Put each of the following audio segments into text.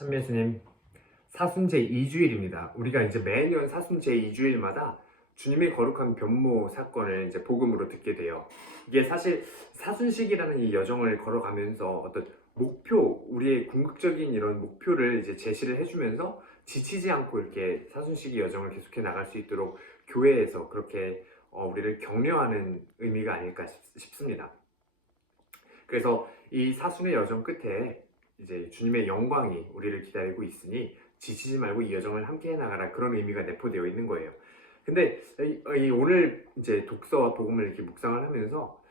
참예수님, 사순제 2주일입니다. 우리가 이제 매년 사순제 2주일마다 주님의 거룩한 변모 사건을 이제 복음으로 듣게 돼요. 이게 사실 사순식이라는 이 여정을 걸어가면서 어떤 목표, 우리의 궁극적인 이런 목표를 이제 제시를 해주면서 지치지 않고 이렇게 사순식의 여정을 계속해 나갈 수 있도록 교회에서 그렇게 우리를 격려하는 의미가 아닐까 싶습니다. 그래서 이 사순의 여정 끝에 이제 주님의 영광이 우리를 기다리고 있으니 지치지 말고 이 여정을 함께 해나가라, 그런 의미가 내포되어 있는 거예요. 근데 오늘 이제 독서와 복음을 이렇게 묵상을 하면서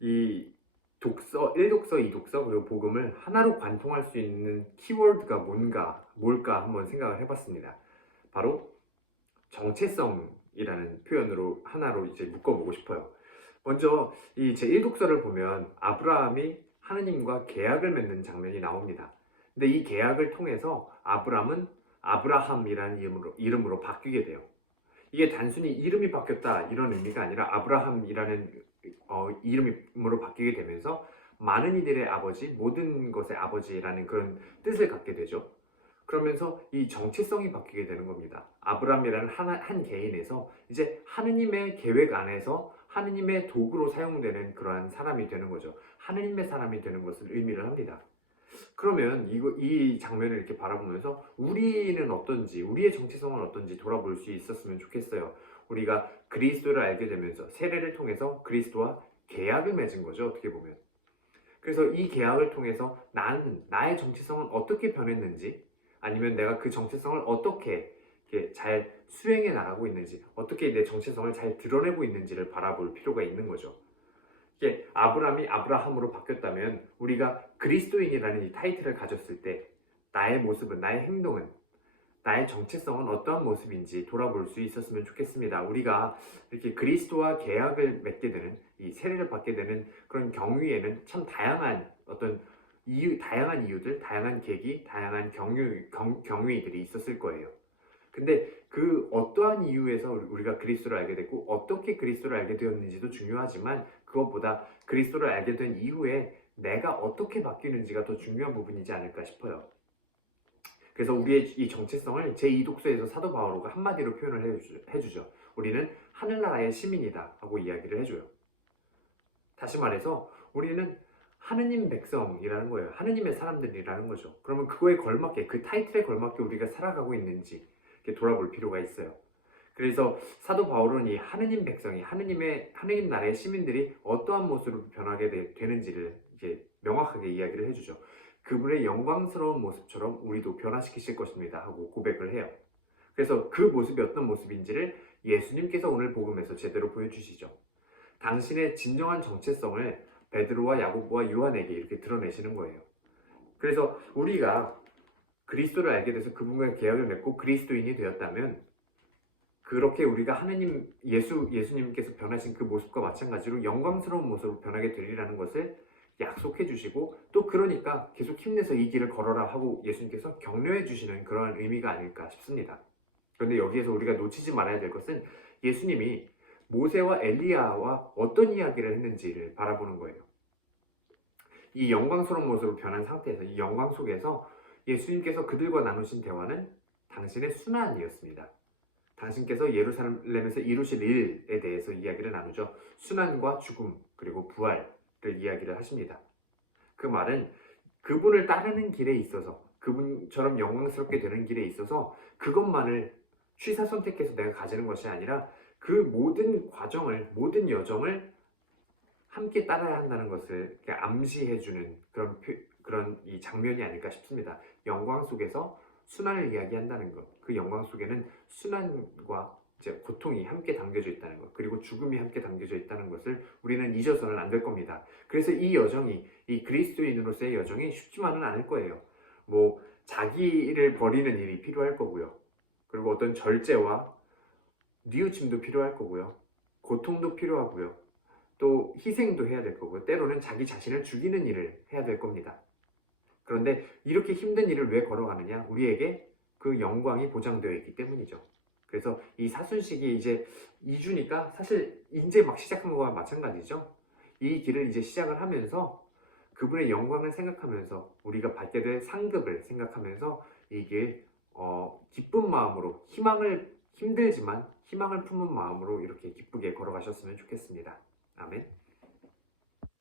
이 독서, 1독서, 2독서 그리고 복음을 하나로 관통할 수 있는 키워드가 뭘까 한번 생각을 해봤습니다. 바로 정체성이라는 표현으로 하나로 이제 묶어보고 싶어요. 먼저 이 제1독서를 보면 아브라함이 하느님과 계약을 맺는 장면이 나옵니다. 근데 이 계약을 통해서 아브라함은 아브라함이라는 이름으로 바뀌게 돼요. 이게 단순히 이름이 바뀌었다 이런 의미가 아니라 아브라함이라는 이름으로 바뀌게 되면서 많은 이들의 아버지, 모든 것의 아버지라는 그런 뜻을 갖게 되죠. 그러면서 이 정체성이 바뀌게 되는 겁니다. 아브라함이라는 한 개인에서 이제 하느님의 계획 안에서 하느님의 도구로 사용되는 그러한 사람이 되는 거죠. 하느님의 사람이 되는 것을 의미를 합니다. 그러면 이 장면을 이렇게 바라보면서 우리는 어떤지, 우리의 정체성은 어떤지 돌아볼 수 있었으면 좋겠어요. 우리가 그리스도를 알게 되면서 세례를 통해서 그리스도와 계약을 맺은 거죠, 어떻게 보면. 그래서 이 계약을 통해서 나의 정체성은 어떻게 변했는지, 아니면 내가 그 정체성을 어떻게 잘 수행해 나가고 있는지, 어떻게 내 정체성을 잘 드러내고 있는지를 바라볼 필요가 있는 거죠. 이게 아브라함이 아브라함으로 바뀌었다면 우리가 그리스도인이라는 이 타이틀을 가졌을 때 나의 모습은, 나의 행동은, 나의 정체성은 어떠한 모습인지 돌아볼 수 있었으면 좋겠습니다. 우리가 이렇게 그리스도와 계약을 맺게 되는, 이 세례를 받게 되는 그런 경위에는 참 다양한 어떤 다양한 이유들, 다양한 계기, 다양한 경위들이 있었을 거예요. 근데 그 어떠한 이유에서 우리가 그리스도를 알게 됐고 어떻게 그리스도를 알게 되었는지도 중요하지만, 그것보다 그리스도를 알게 된 이후에 내가 어떻게 바뀌는지가 더 중요한 부분이지 않을까 싶어요. 그래서 우리의 이 정체성을 제2독서에서 사도 바오로가 한마디로 표현을 해주죠. 우리는 하늘나라의 시민이다 하고 이야기를 해줘요. 다시 말해서 우리는 하느님 백성이라는 거예요. 하느님의 사람들이라는 거죠. 그러면 그거에 걸맞게, 그 타이틀에 걸맞게 우리가 살아가고 있는지 이렇게 돌아볼 필요가 있어요. 그래서 사도 바울은 이 하느님 백성이, 하느님 나라의 시민들이 어떠한 모습으로 변하게 되는지를 이제 명확하게 이야기를 해주죠. 그분의 영광스러운 모습처럼 우리도 변화시키실 것입니다 하고 고백을 해요. 그래서 그 모습이 어떤 모습인지를 예수님께서 오늘 복음에서 제대로 보여주시죠. 당신의 진정한 정체성을 베드로와 야고보와 요한에게 이렇게 드러내시는 거예요. 그래서 우리가 그리스도를 알게 돼서 그분과 계약을 맺고 그리스도인이 되었다면, 그렇게 우리가 예수님께서 변하신 그 모습과 마찬가지로 영광스러운 모습으로 변하게 되리라는 것을 약속해 주시고, 또 그러니까 계속 힘내서 이 길을 걸어라 하고 예수님께서 격려해 주시는 그러한 의미가 아닐까 싶습니다. 그런데 여기에서 우리가 놓치지 말아야 될 것은 예수님이 모세와 엘리야와 어떤 이야기를 했는지를 바라보는 거예요. 이 영광스러운 모습으로 변한 상태에서, 이 영광 속에서 예수님께서 그들과 나누신 대화는 당신의 순환이었습니다. 당신께서 예루살렘에서 이루실 일에 대해서 이야기를 나누죠. 순환과 죽음 그리고 부활을 이야기를 하십니다. 그 말은 그분을 따르는 길에 있어서, 그분처럼 영광스럽게 되는 길에 있어서 그것만을 취사 선택해서 내가 가지는 것이 아니라 그 모든 과정을, 모든 여정을 함께 따라야 한다는 것을 암시해주는 그런 이 장면이 아닐까 싶습니다. 영광 속에서 순환을 이야기한다는 것, 그 영광 속에는 순환과 이제 고통이 함께 담겨져 있다는 것, 그리고 죽음이 함께 담겨져 있다는 것을 우리는 잊어서는 안 될 겁니다. 그래서 이 여정이, 이 그리스도인으로서의 여정이 쉽지만은 않을 거예요. 뭐 자기를 버리는 일이 필요할 거고요. 그리고 어떤 절제와 뉘우침도 필요할 거고요. 고통도 필요하고요. 또 희생도 해야 될 거고요. 때로는 자기 자신을 죽이는 일을 해야 될 겁니다. 그런데 이렇게 힘든 일을 왜 걸어가느냐? 우리에게 그 영광이 보장되어 있기 때문이죠. 그래서 이 사순식이 이제 2주니까 사실 이제 막 시작한 거와 마찬가지죠. 이 길을 이제 시작을 하면서 그분의 영광을 생각하면서 우리가 받게 될 상급을 생각하면서 이게 기쁜 마음으로 힘들지만 희망을 품은 마음으로 이렇게 기쁘게 걸어가셨으면 좋겠습니다. 아멘.